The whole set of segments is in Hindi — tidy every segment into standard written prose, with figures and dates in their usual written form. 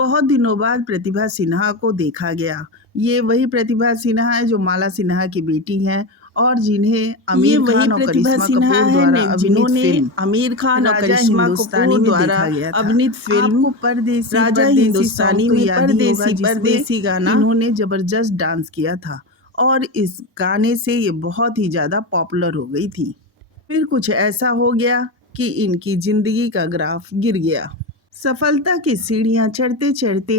बहुत दिनों बाद प्रतिभा सिन्हा को देखा गया। ये वही प्रतिभा सिन्हा है जो माला सिन्हा की बेटी हैं और जिन्हें आमिर खान और करिश्मा कपूर द्वारा अभिनीत फिल्म आमिर खान और राजा करिश्मा हिंदुस्तानी कपूर में द्वारा देखा गया था। अभिनीत फिल्म आपको परदेसी राजा परदेसी हिंदुस्तानी सॉन्ग तो में याद ही होगा, परदेसी जिसमें परदेसी गाना इन्होंने जबरदस्त डांस किया था और इस गाने से ये बहुत ही ज़्यादा पॉपुलर हो गई थी। फिर कुछ ऐसा हो गया कि इनकी जिंदगी का ग्राफ गिर गया। सफलता की सीढ़ियां चढ़ते चढ़ते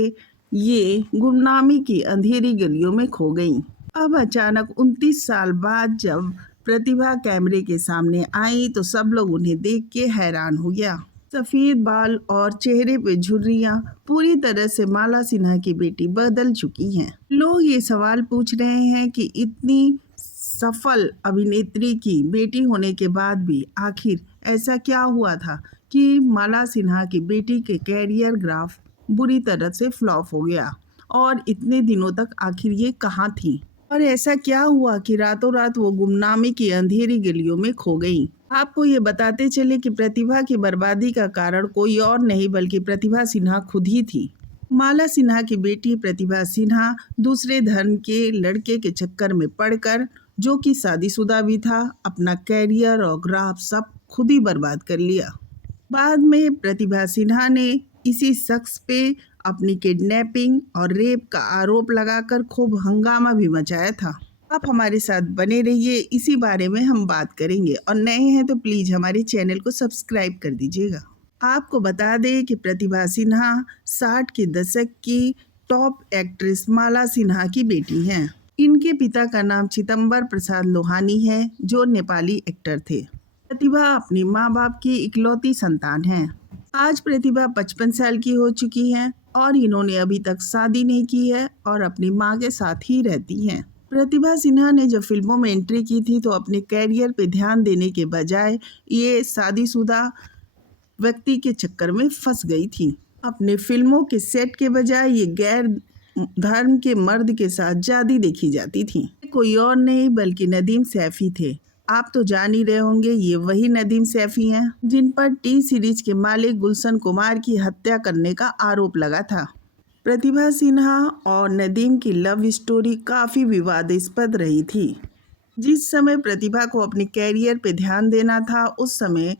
ये गुमनामी की अंधेरी गलियों में खो गईं। अब अचानक 29 साल बाद जब प्रतिभा कैमरे के सामने आई तो सब लोग उन्हें देख के हैरान हो गया। सफेद बाल और चेहरे पे झुर्रियां पूरी तरह से माला सिन्हा की बेटी बदल चुकी हैं। लोग ये सवाल पूछ रहे हैं कि इतनी सफल अभिनेत्री की बेटी होने के बाद भी आखिर ऐसा क्या हुआ था कि माला सिन्हा की बेटी के कैरियर ग्राफ बुरी तरह से फ्लॉप हो गया और इतने दिनों तक आखिर ये कहाँ थी और ऐसा क्या हुआ कि रातों रात वो गुमनामी की अंधेरी गलियों में खो गई। आपको ये बताते चले कि प्रतिभा की बर्बादी का कारण कोई और नहीं बल्कि प्रतिभा सिन्हा खुद ही थी। माला सिन्हा की बेटी प्रतिभा सिन्हा दूसरे धर्म के लड़के के चक्कर में पड़कर, जो कि शादीशुदा भी था, अपना कैरियर और ग्राफ सब खुद ही बर्बाद कर लिया। बाद में प्रतिभा सिन्हा ने इसी शख्स पे अपनी किडनैपिंग और रेप का आरोप लगाकर खूब हंगामा भी मचाया था। आप हमारे साथ बने रहिए, इसी बारे में हम बात करेंगे और नए हैं तो प्लीज़ हमारे चैनल को सब्सक्राइब कर दीजिएगा। आपको बता दें कि प्रतिभा सिन्हा 60 के दशक की टॉप एक्ट्रेस माला सिन्हा की बेटी हैं। इनके पिता का नाम चिदंबर प्रसाद लोहानी है, जो नेपाली एक्टर थे। प्रतिभा अपनी माँ बाप की इकलौती संतान है। आज प्रतिभा 55 साल की हो चुकी हैं और इन्होंने अभी तक शादी नहीं की है और अपनी माँ के साथ ही रहती हैं। प्रतिभा सिन्हा ने जब फिल्मों में एंट्री की थी तो अपने कैरियर पे ध्यान देने के बजाय ये शादीशुदा व्यक्ति के चक्कर में फंस गई थी। अपने फिल्मों के सेट के बजाय ये गैर धर्म के मर्द के साथ ज्यादा देखी जाती थी। कोई और नहीं बल्कि नदीम सैफी थे। आप तो जान ही रहे होंगे, ये वही नदीम सैफी हैं जिन पर टी सीरीज के मालिक गुलशन कुमार की हत्या करने का आरोप लगा था। प्रतिभा सिन्हा और नदीम की लव स्टोरी काफ़ी विवादास्पद रही थी। जिस समय प्रतिभा को अपने कैरियर पे ध्यान देना था, उस समय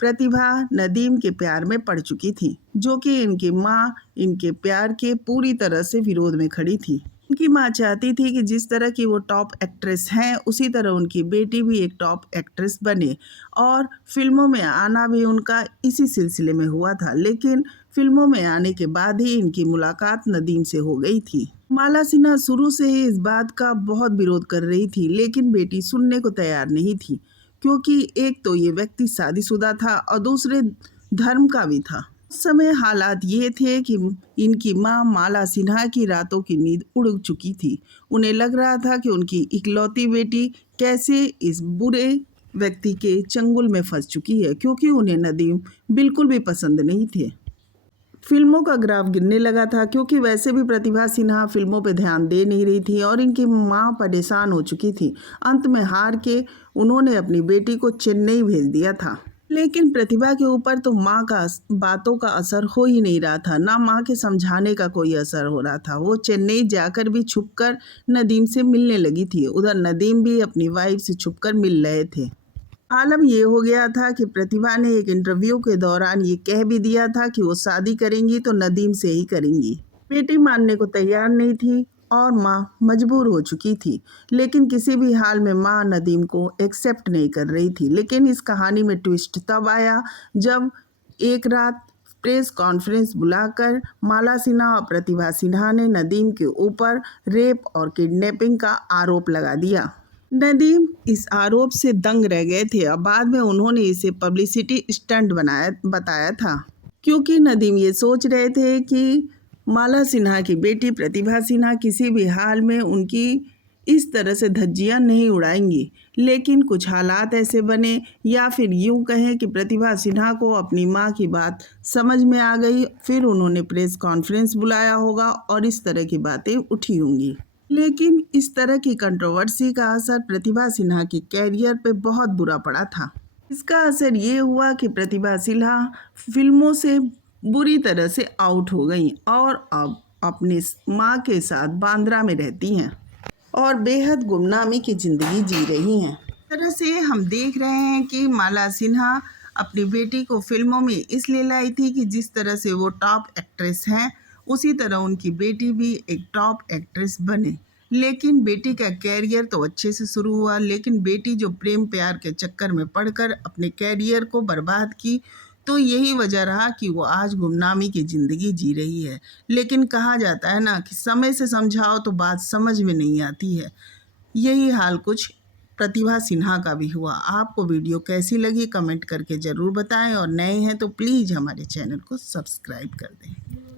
प्रतिभा नदीम के प्यार में पड़ चुकी थी, जो कि इनकी माँ इनके प्यार के पूरी तरह से विरोध में खड़ी थी। उनकी माँ चाहती थी कि जिस तरह की वो टॉप एक्ट्रेस हैं, उसी तरह उनकी बेटी भी एक टॉप एक्ट्रेस बने और फिल्मों में आना भी उनका इसी सिलसिले में हुआ था। लेकिन फिल्मों में आने के बाद ही इनकी मुलाकात नदीम से हो गई थी। माला सिन्हा शुरू से ही इस बात का बहुत विरोध कर रही थी, लेकिन बेटी सुनने को तैयार नहीं थी, क्योंकि एक तो ये व्यक्ति शादीशुदा था और दूसरे धर्म का भी था। उस समय हालात ये थे कि इनकी माँ माला सिन्हा की रातों की नींद उड़ चुकी थी। उन्हें लग रहा था कि उनकी इकलौती बेटी कैसे इस बुरे व्यक्ति के चंगुल में फंस चुकी है, क्योंकि उन्हें नदीम बिल्कुल भी पसंद नहीं थे। फिल्मों का ग्राफ गिरने लगा था, क्योंकि वैसे भी प्रतिभा सिन्हा फिल्मों पर ध्यान दे नहीं रही थी और इनकी माँ परेशान हो चुकी थी। अंत में हार के उन्होंने अपनी बेटी को चेन्नई भेज दिया था। लेकिन प्रतिभा के ऊपर तो माँ का बातों का असर हो ही नहीं रहा था, ना माँ के समझाने का कोई असर हो रहा था। वो चेन्नई जाकर भी छुपकर नदीम से मिलने लगी थी, उधर नदीम भी अपनी वाइफ से छुपकर मिल रहे थे। आलम ये हो गया था कि प्रतिभा ने एक इंटरव्यू के दौरान ये कह भी दिया था कि वो शादी करेंगी तो नदीम से ही करेंगी। बेटी मानने को तैयार नहीं थी और माँ मजबूर हो चुकी थी, लेकिन किसी भी हाल में माँ नदीम को एक्सेप्ट नहीं कर रही थी। लेकिन इस कहानी में ट्विस्ट तब आया जब एक रात प्रेस कॉन्फ्रेंस बुलाकर माला सिन्हा और प्रतिभा सिन्हा ने नदीम के ऊपर रेप और किडनैपिंग का आरोप लगा दिया। नदीम इस आरोप से दंग रह गए थे और बाद में उन्होंने इसे पब्लिसिटी स्टंट बताया था, क्योंकि नदीम ये सोच रहे थे कि माला सिन्हा की बेटी प्रतिभा सिन्हा किसी भी हाल में उनकी इस तरह से धज्जियां नहीं उड़ाएंगी। लेकिन कुछ हालात ऐसे बने, या फिर यूं कहें कि प्रतिभा सिन्हा को अपनी माँ की बात समझ में आ गई, फिर उन्होंने प्रेस कॉन्फ्रेंस बुलाया होगा और इस तरह की बातें उठी होंगी। लेकिन इस तरह की कंट्रोवर्सी का असर प्रतिभा सिन्हा के कैरियर पे बहुत बुरा पड़ा था। इसका असर ये हुआ कि प्रतिभा सिन्हा फिल्मों से बुरी तरह से आउट हो गईं और अब अपने माँ के साथ बांद्रा में रहती हैं और बेहद गुमनामी की ज़िंदगी जी रही हैं। इस तरह से हम देख रहे हैं कि माला सिन्हा अपनी बेटी को फिल्मों में इसलिए लाई थी कि जिस तरह से वो टॉप एक्ट्रेस हैं उसी तरह उनकी बेटी भी एक टॉप एक्ट्रेस बने। लेकिन बेटी का कैरियर तो अच्छे से शुरू हुआ, लेकिन बेटी जो प्रेम प्यार के चक्कर में पड़कर अपने कैरियर को बर्बाद की, तो यही वजह रहा कि वो आज गुमनामी की ज़िंदगी जी रही है। लेकिन कहा जाता है ना कि समय से समझाओ तो बात समझ में नहीं आती है। यही हाल कुछ प्रतिभा सिन्हा का भी हुआ। आपको वीडियो कैसी लगी कमेंट करके ज़रूर बताएं और नए हैं तो प्लीज़ हमारे चैनल को सब्सक्राइब कर दें।